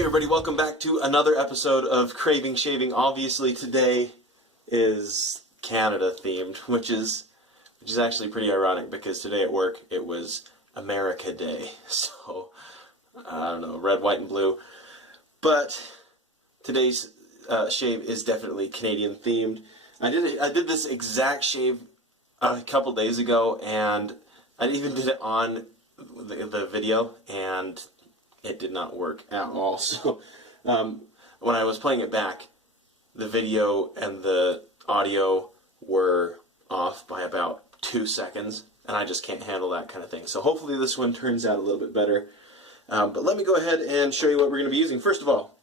Hey everybody, welcome back to another episode of Craving Shaving. Obviously today is Canada themed, which is actually pretty ironic because today at work it was America Day. So, I don't know, red, white, and blue. But today's shave is definitely Canadian themed. I did this exact shave a couple days ago, and I even did it on the video, and it did not work at all. So when I was playing it back, the video and the audio were off by about 2 seconds, and I just can't handle that kind of thing. So hopefully this one turns out a little bit better. But let me go ahead and show you what we're going to be using. First of all,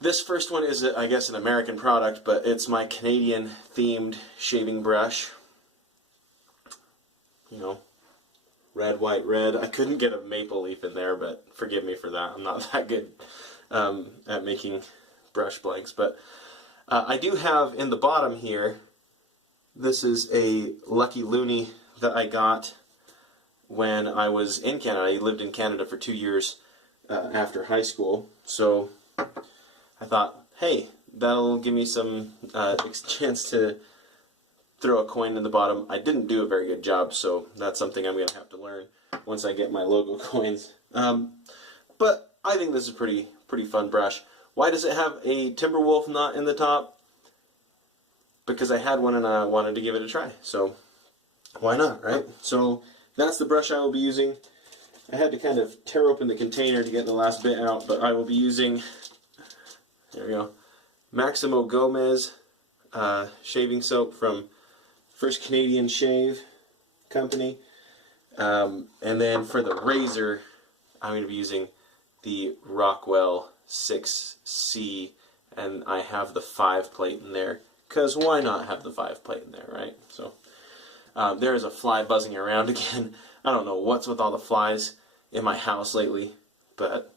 this first one is, I guess, an American product, but it's my Canadian themed shaving brush. You know, red, white, red. I couldn't get a maple leaf in there, but forgive me for that. I'm not that good at making brush blanks. But I do have in the bottom here, this is a Lucky Loony that I got when I was in Canada. I lived in Canada for 2 years after high school. So I thought, hey, that'll give me some chance to throw a coin in the bottom. I didn't do a very good job, so that's something I'm going to have to learn once I get my logo coins. But I think this is a pretty fun brush. Why does it have a Timberwolf knot in the top? Because I had one and I wanted to give it a try. So why not, right? So that's the brush I will be using. I had to kind of tear open the container to get the last bit out, but I will be using, there we go, Maximo Gomez shaving soap from First Canadian Shave Company. And then for the razor, I'm going to be using the Rockwell 6C, and I have the 5 plate in there, because why not have the 5 plate in there, right? So there is a fly buzzing around again. I don't know what's with all the flies in my house lately, but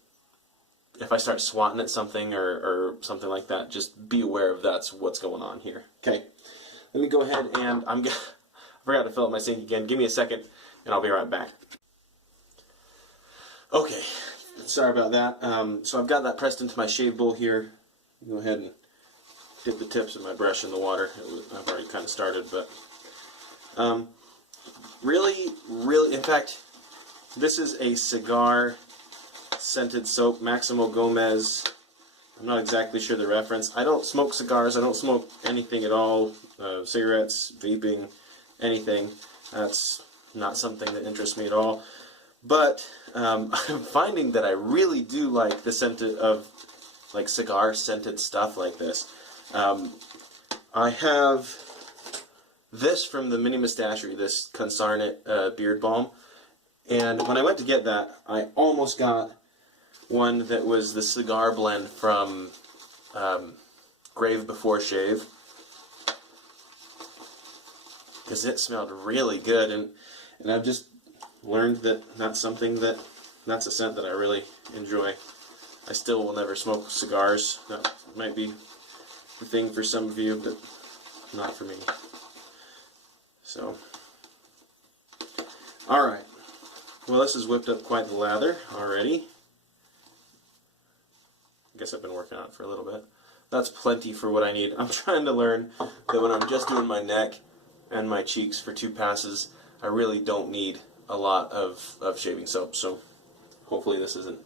if I start swatting at something or something like that, just be aware of that's what's going on here. Okay, let me go ahead and I forgot to fill up my sink again. Give me a second and I'll be right back. Okay, sorry about that. So I've got that pressed into my shave bowl here. Go ahead and dip the tips of my brush in the water. I've already kind of started, but really, in fact, this is a cigar scented soap, Maximo Gomez. I'm not exactly sure the reference. I don't smoke cigars. I don't smoke anything at all. Cigarettes, vaping, anything. That's not something that interests me at all. But I'm finding that I really do like the scent of like cigar scented stuff like this. I have this from the Mini Mustachery, this Consarnet beard balm. And when I went to get that, I almost got one that was the cigar blend from Grave Before Shave, because it smelled really good, and I've just learned that that's a scent that I really enjoy. I still will never smoke cigars. That might be the thing for some of you, but not for me. So, alright. Well, this has whipped up quite the lather already. I guess I've been working on it for a little bit. That's plenty for what I need. I'm trying to learn that when I'm just doing my neck and my cheeks for 2 passes, I really don't need a lot of shaving soap. So hopefully this isn't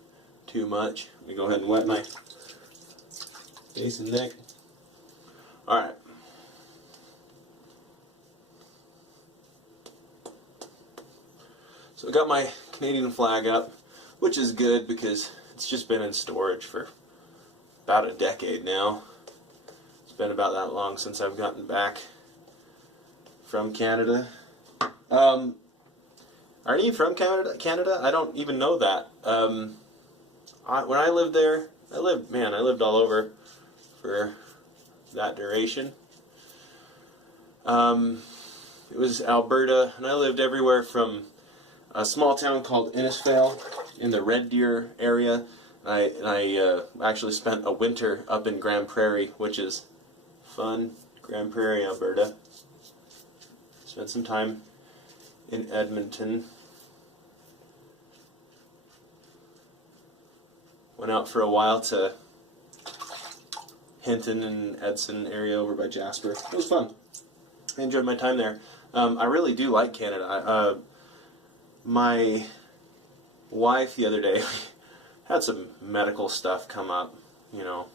too much. Let me go ahead and wet my face and neck. Alright. So I got my Canadian flag up, which is good because it's just been in storage for about a decade now. It's been about that long since I've gotten back from Canada. Are any of you from Canada? I don't even know that. When I lived there, I lived all over for that duration. It was Alberta, and I lived everywhere from a small town called Innisfail in the Red Deer area. I actually spent a winter up in Grand Prairie, which is fun. Grand Prairie, Alberta. Spent some time in Edmonton. Went out for a while to Hinton and Edson area over by Jasper. It was fun. I enjoyed my time there. I really do like Canada. My wife the other day had some medical stuff come up, you know,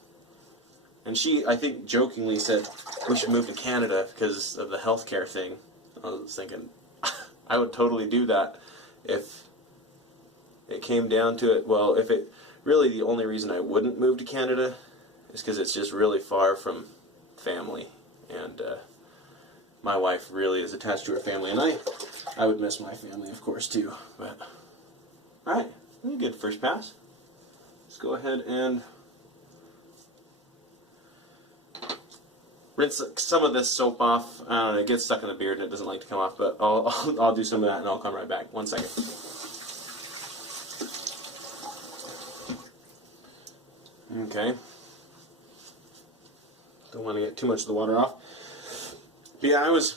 and she, I think, jokingly said we should move to Canada because of the healthcare thing. I was thinking, I would totally do that if it came down to it. Well, if it really, the only reason I wouldn't move to Canada is because it's just really far from family, and my wife really is attached to her family, and I would miss my family, of course, too. But all right, good first pass. Let's go ahead and rinse some of this soap off. I don't know, it gets stuck in the beard and it doesn't like to come off, but I'll do some of that and I'll come right back. 1 second. Okay. Don't want to get too much of the water off. But yeah, I was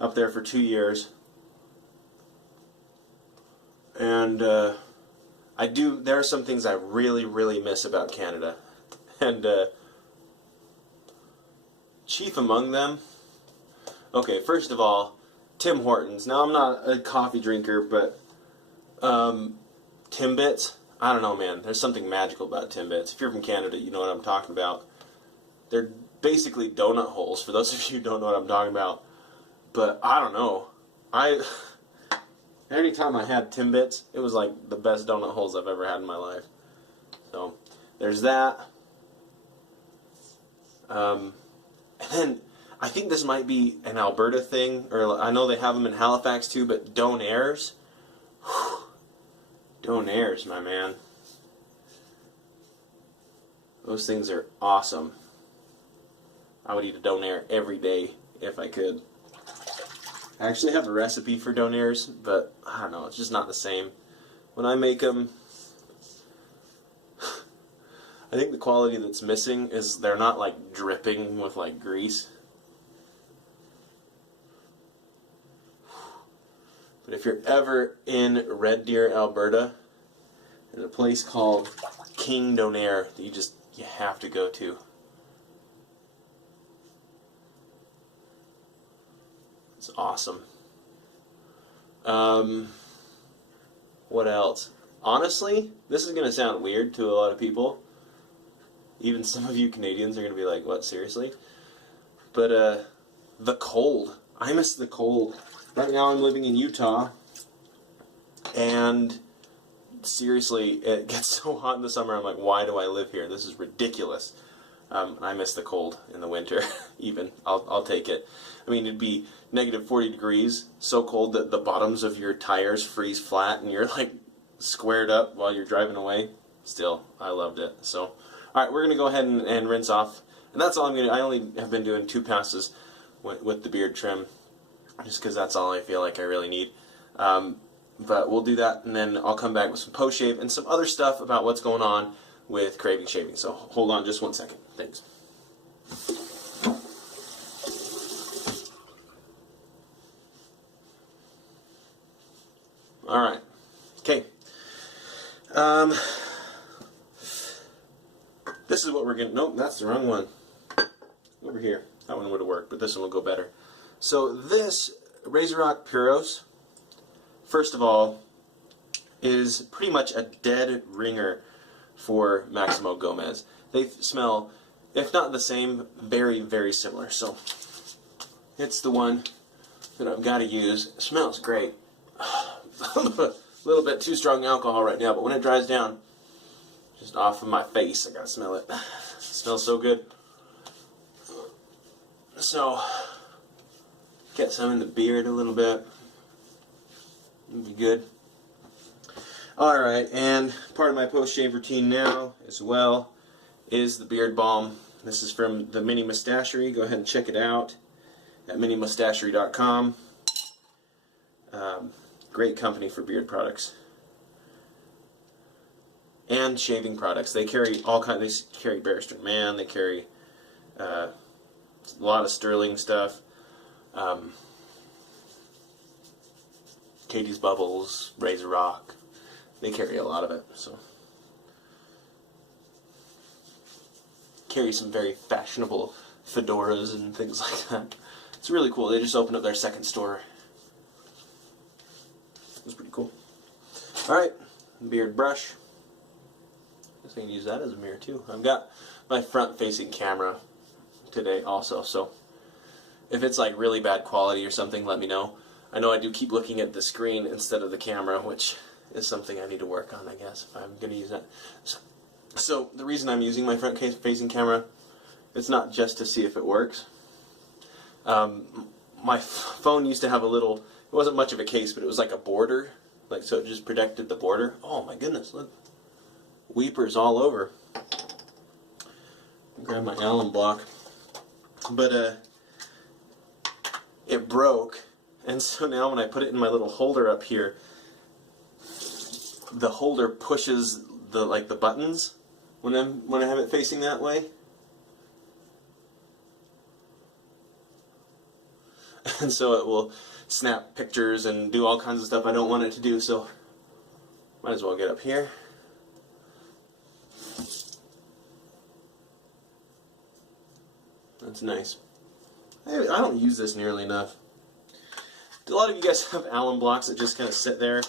up there for 2 years, and there are some things I really, really miss about Canada, and chief among them, okay, first of all, Tim Hortons. Now, I'm not a coffee drinker, but Timbits, I don't know, man, there's something magical about Timbits. If you're from Canada, you know what I'm talking about. They're basically donut holes, for those of you who don't know what I'm talking about. But I don't know. Every time I had Timbits, it was like the best donut holes I've ever had in my life. So there's that. And then I think this might be an Alberta thing, or I know they have them in Halifax too, but Donairs. Donairs, my man. Those things are awesome. I would eat a Donair every day if I could. I actually have a recipe for Donairs, but I don't know, it's just not the same. When I make them, I think the quality that's missing is they're not like dripping with like grease. But if you're ever in Red Deer, Alberta, there's a place called King Donair that you have to go to. It's awesome. What else? Honestly, this is going to sound weird to a lot of people. Even some of you Canadians are going to be like, what, seriously? But the cold. I miss the cold. Right now I'm living in Utah, and seriously, it gets so hot in the summer, I'm like, why do I live here? This is ridiculous. I miss the cold in the winter, even. I'll take it. I mean, it'd be negative 40 degrees, so cold that the bottoms of your tires freeze flat, and you're like squared up while you're driving away. Still, I loved it. So, alright, we're going to go ahead and rinse off, and that's all I'm going to do. I only have been doing 2 passes with the beard trim, just because that's all I feel like I really need. But we'll do that, and then I'll come back with some post-shave and some other stuff about what's going on with craving shaving. So hold on just 1 second. Thanks. Alright. Okay. This is what we're going to... Nope, that's the wrong one. Over here. That one would have worked, but this one will go better. So this Razor Rock Puros, first of all, is pretty much a dead ringer for Maximo Gomez. They smell, if not the same, very, very similar. So it's the one that I've got to use. It smells great. A little bit too strong alcohol right now, but when it dries down, just off of my face, I gotta smell it. It smells so good. So, get some in the beard a little bit. It'll be good. Alright, and part of my post-shave routine now, as well, is the beard balm. This is from the Mini Mustachery. Go ahead and check it out at minimustachery.com. Great company for beard products. And shaving products. They carry all kinds. They carry Barrister Man. They carry a lot of Sterling stuff. Katie's Bubbles, Razor Rock. They carry a lot of it, so. Carry some very fashionable fedoras and things like that. It's really cool. They just opened up their second store. It's pretty cool. Alright, beard brush. I guess I can use that as a mirror too. I've got my front-facing camera today also, so if it's like really bad quality or something, let me know. I know I do keep looking at the screen instead of the camera, which is something I need to work on, I guess, if I'm going to use that. So the reason I'm using my front-facing camera, it's not just to see if it works. My phone used to have a little, it wasn't much of a case, but it was like a border, like so it just protected the border. Oh my goodness, look, weepers all over. Grab my Allen block, but it broke, and so now when I put it in my little holder up here, the holder pushes the the buttons when I have it facing that way. And so it will snap pictures and do all kinds of stuff I don't want it to do, so might as well get up here. That's nice. I don't use this nearly enough. A lot of you guys have Allen blocks that just kind of sit there.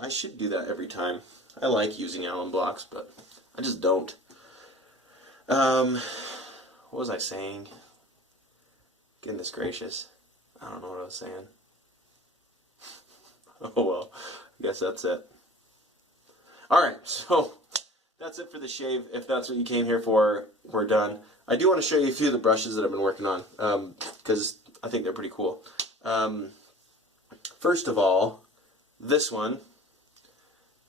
I should do that every time. I like using Allen blocks, but I just don't. What was I saying? Goodness gracious. I don't know what I was saying. Oh well, I guess that's it. Alright, so that's it for the shave. If that's what you came here for, we're done. I do want to show you a few of the brushes that I've been working on, because I think they're pretty cool. First of all, this one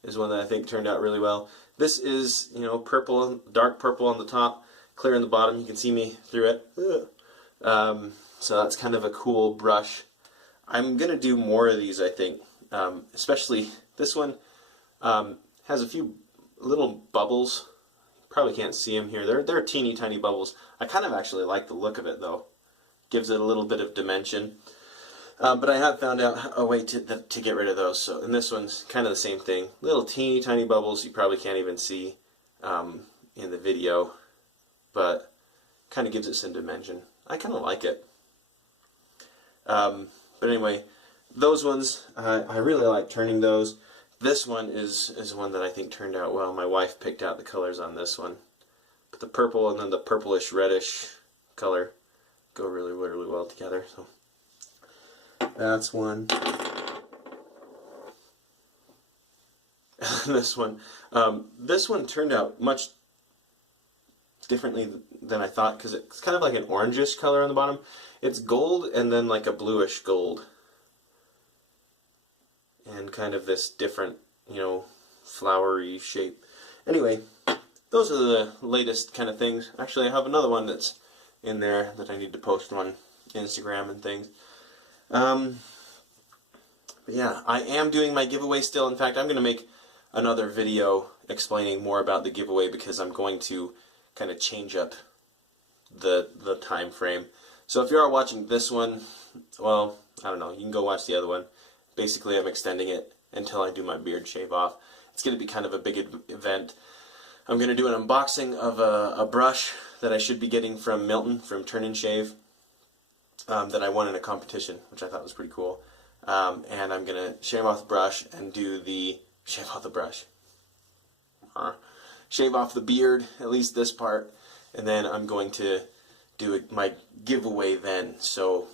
is one that I think turned out really well. This is, purple, dark purple on the top, clear on the bottom. You can see me through it. So that's kind of a cool brush. I'm going to do more of these, I think. Especially this one has a few little bubbles. Probably can't see them here. They're teeny tiny bubbles. I kind of actually like the look of it though. Gives it a little bit of dimension. But I have found out a way to get rid of those. So, and this one's kind of the same thing. Little teeny tiny bubbles you probably can't even see in the video, but kind of gives it some dimension. I kind of like it. But anyway, those ones, I really like turning those. This one is one that I think turned out well. My wife picked out the colors on this one. But the purple and then the purplish reddish color go really, really well together. So that's one. This one turned out much differently than I thought, because it's kind of like an orangish color on the bottom. It's gold and then like a bluish gold. And kind of this different, flowery shape. Anyway, those are the latest kind of things. Actually, I have another one that's in there that I need to post on Instagram and things. But yeah, I am doing my giveaway still. In fact, I'm going to make another video explaining more about the giveaway, because I'm going to kind of change up the time frame. So if you are watching this one, well, I don't know, you can go watch the other one. Basically, I'm extending it until I do my beard shave off. It's going to be kind of a big event. I'm going to do an unboxing of a brush that I should be getting from Milton, from Turn and Shave, that I won in a competition, which I thought was pretty cool. And I'm going to shave off the brush and do the... Shave off the brush. Shave off the beard, at least this part, and then I'm going to do my giveaway then. So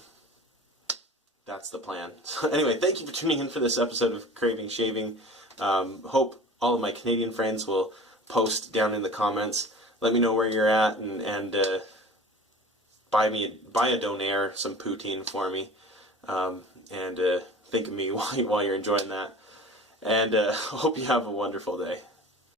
that's the plan. So anyway, thank you for tuning in for this episode of Craving Shaving. Hope all of my Canadian friends will post down in the comments. Let me know where you're at, and buy a donaire some poutine for me, and think of me while you're enjoying that. And hope you have a wonderful day.